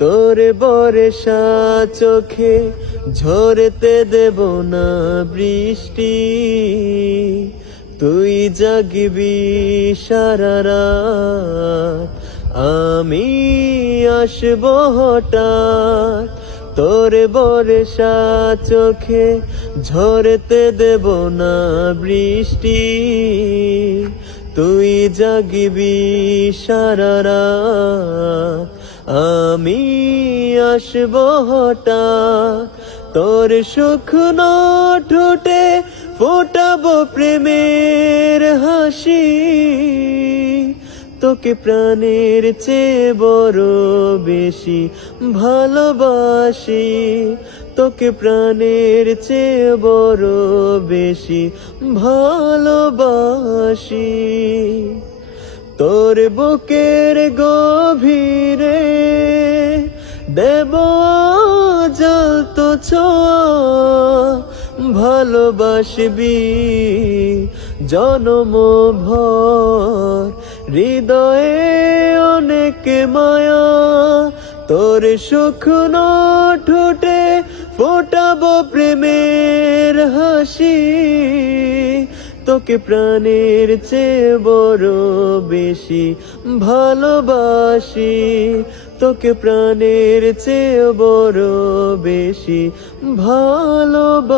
তোর বর্ষা চোখে ঝরতে দেব না বৃষ্টি, তুই জাগবি সারা রাত, আমি আসব হঠাৎ। তোর বর্ষা চোখে ঝরতে দেব না বৃষ্টি, তুই জাগবি সারা রাত, আমি আসব হঠাৎ। তোর শুকনো ঠোঁটে ফোটাবো প্রেমের হাসি, তোকে প্রাণের চেয়ে বড় বেশি ভালোবাসি, তোকে প্রাণের চেয়ে বড় বেশি ভালোবাসি। তোর বুকের গভীরে দেব জ্বলতো ছোঁয়া, ভালোবাসবি জনম ভর, হৃদয়ে অনেক মায়া। তোর শুকনো ঠোঁটে ফোটাবো প্রেমের হাসি, তোকে প্রাণের চেয়ে বড় বেশি ভালোবাসি, তোকে প্রাণের চেয়ে বড় বেশি ভালোবাসি।